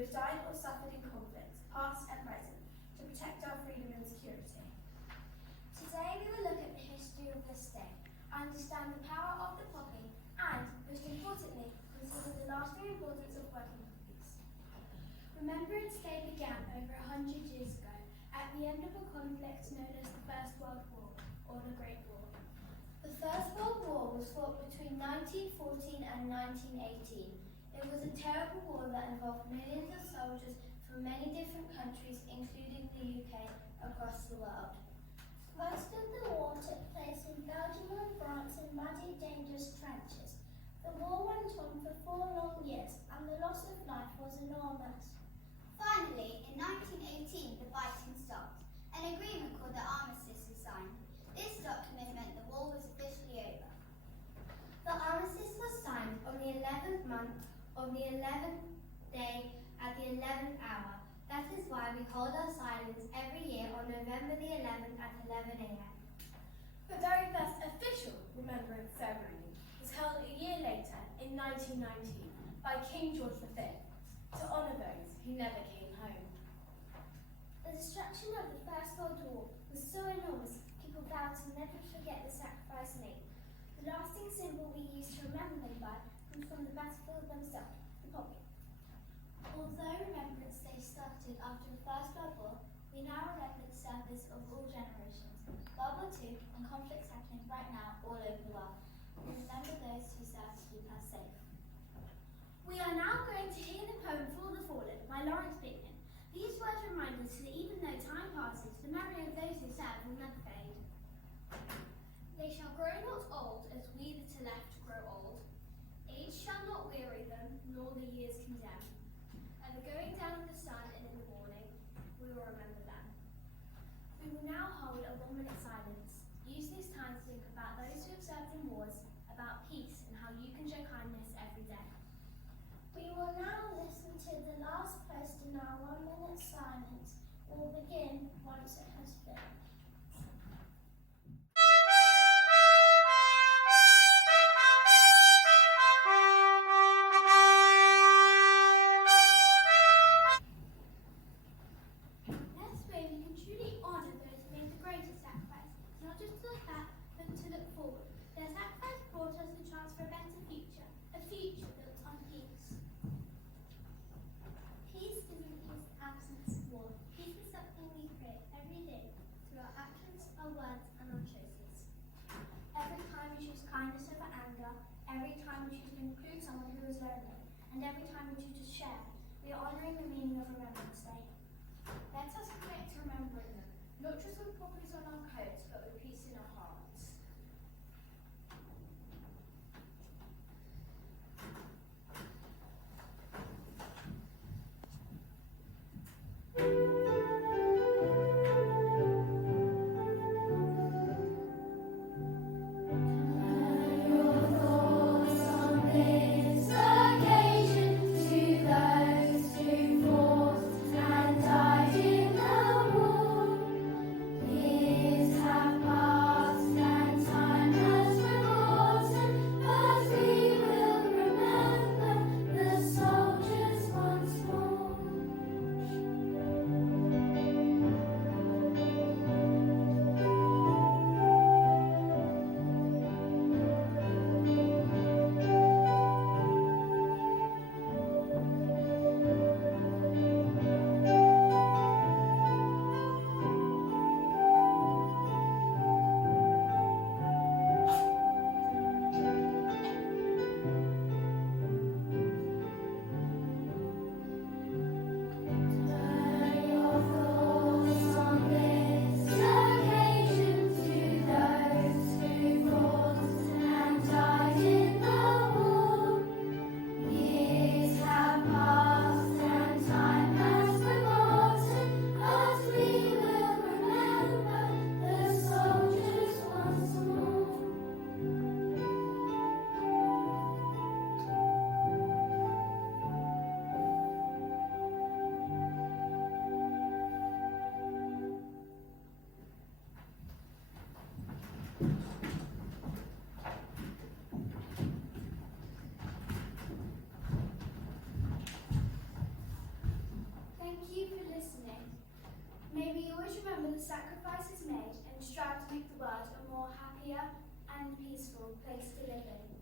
who have died or suffered in conflicts, past and present, to protect our freedom and security. Today we will look at the history of this day, understand the power of the poppy, and, most importantly, consider the lasting importance of working for peace. Remembrance Day began over 100 years ago at the end of a conflict known as the First World War, or the Great War. The First World War was fought between 1914 and 1918. It was a terrible war that involved millions of soldiers from many different countries, including the UK, across the world. Most of the war took place in Belgium and France in muddy, dangerous trenches. The war went on for 4 long years, and the loss of life was enormous. Finally, in 1918, the fighting stopped. An agreement called the Armistice was signed. This document meant the war was officially over. The armistice was signed on the 11th month of the 11th day at the 11th hour. That is why we hold our silence every year on November the 11th at 11 a.m. The very first official remembrance ceremony was held a year later in 1919 by King George V to honour those who never came home. The destruction of the First World War was so enormous, people vowed to never forget the sacrifice made. The lasting symbol we use to remember them by comes from the battlefield themselves, the poppy. Although Remembrance Day started after the First World War, we now remember the service of all generations. World War II and conflicts happening right now all over the world. We remember those who served to keep us safe. We are now going to hear the poem For the Fallen by Lawrence Bingham. These words remind us that even though time passes, the memory of those who served will never fade. They shall grow not old as we that are left grow old. Age shall not weary them, nor the years condemn. At the going down of the sun and in the morning, we will remember them. We will now hold a 1-minute silence. Use this time to think about those who have served in wars, about peace and how you can show kindness every day. We will now listen to the last post in our 1-minute silence. We'll begin once it has finished. That's where we can truly honour those who made the greatest sacrifice, not just to look back, but to look forward. Their sacrifice brought us the chance for a better future, a future built on peace. Peace isn't just absence of war. Peace is something we create every day through our actions, our words, and our choices. Every time we choose kindness over anger, every time we choose to include someone who is lonely, and every time we choose to share, we are honouring the meaning of Remembrance Day. Let us commit to remembering them, not just with poppies on our coats, but with peace in our hearts. Died in the war, years have passed. remember the sacrifices made and strive to make the world a more happier and peaceful place to live in.